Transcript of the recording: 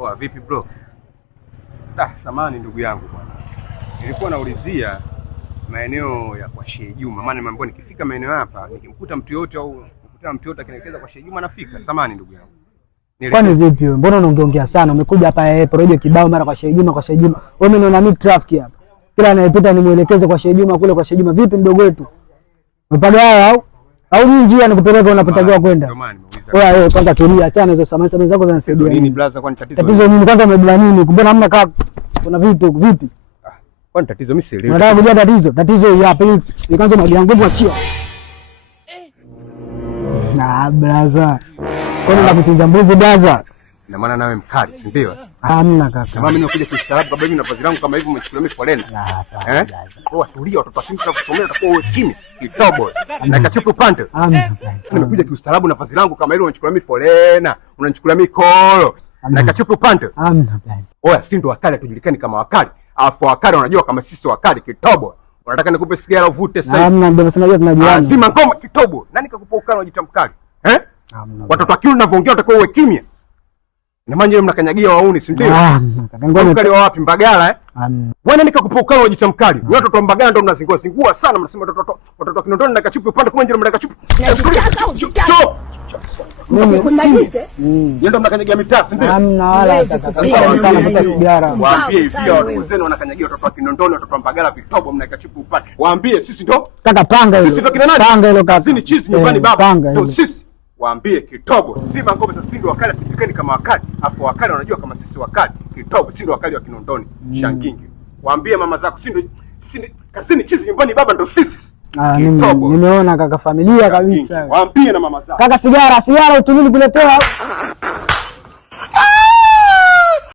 Poa, vipi bro? Samani ndugu yangu bwana. Nilikuwa naulizia maeneo ya kwa Sheikh Juma. Maana nimeambiwa nikifika maeneo hapa nikimkuta mtu yote au nikikuta mtu yote akinielekeza kwa Sheikh Juma nafika. Samani ndugu yangu. Kwani vipi wewe? Mbona unaongeongea sana? Umekuja hapa project kibao mara kwa Sheikh Juma, kwa Sheikh Juma. Wewe unaona mimi traffic hapa. Kila anayepita nimuelekeze kwa Sheikh Juma kule kwa Sheikh Juma. Vipi mdogo wetu? Umepaga au ni njia nikupeleka unapotakiwa kwenda? Wewe kwanza tulia, achana hizo samani zako zinasaidia. Nini blaza, kwani tatizo? Tatizo nini kwanza, umebla nini? Mbona hamna kaka? Kuna vipi? Kwani tatizo mimi sielewi. Unataka kujua tatizo? Tatizo hili hapa hili. Nikaanza magia nguvu achia. Na blaza. Kwani unakuchinja mbuzi blaza? Ina maana nawe mkali, si ndio? Hamna kaka. Kama mimi nimekuja kustaarabu baba, hivi na vazi langu kama hivi umechukulia mimi foleni. Kwa tulia, watoto wasimu kusomea utakuwa wewe kimi kitobo. Na kachupu pande. Nimekuja kustaarabu na vazi langu kama hilo unachukulia mimi folena, unanichukulia mimi kolo. Na kachupu pande. Oya, si ndio wakali tujulikane kama wakali. Alafu wakali wanajua kama sisi wakali kitobo. Unataka nikupe sigara uvute sasa? Hamna, ndio unajua tunajuana. Zima ngoma kitobo. Nani kakupa ukali unajiita mkali? Watoto akili unavyoongea utakuwa uwe kimya. Na maana yeye mnakanyagia wauni, si ndio? Ukali wa wapi Mbagala Wewe nani kakupa ukali unajiita mkali? Wewe watoto wa Mbagala ndio mnazingua sana, mnasema watoto wa Kinondoni na kachupi upande kwa njia mna kachupi. Ndio mnakanyagia mitaa, si ndio? Hamna wala kaka sigara. Waambie hivi watu zenu wanakanyagia watoto wa Kinondoni, watoto wa Mbagala vitobo mna kachupi upande. Waambie sisi ndio kaka panga hilo. Sisi ndio kina nani? Panga hilo kaka. Sisi ni chizi nyumbani baba. Ndio sisi. Waambie kitobo zima ngome sasa, ndio wakali tutikeni kama wakali, afu wakali wanajua kama sisi wakali kitobo, si ndio wakali wa Kinondoni Shangingi. Waambie mama zako, si ndio kasini chizi nyumbani baba, ndio sisi nimeona kaka, familia kabisa. Waambie na mama zako kaka, sigara utumini kuletea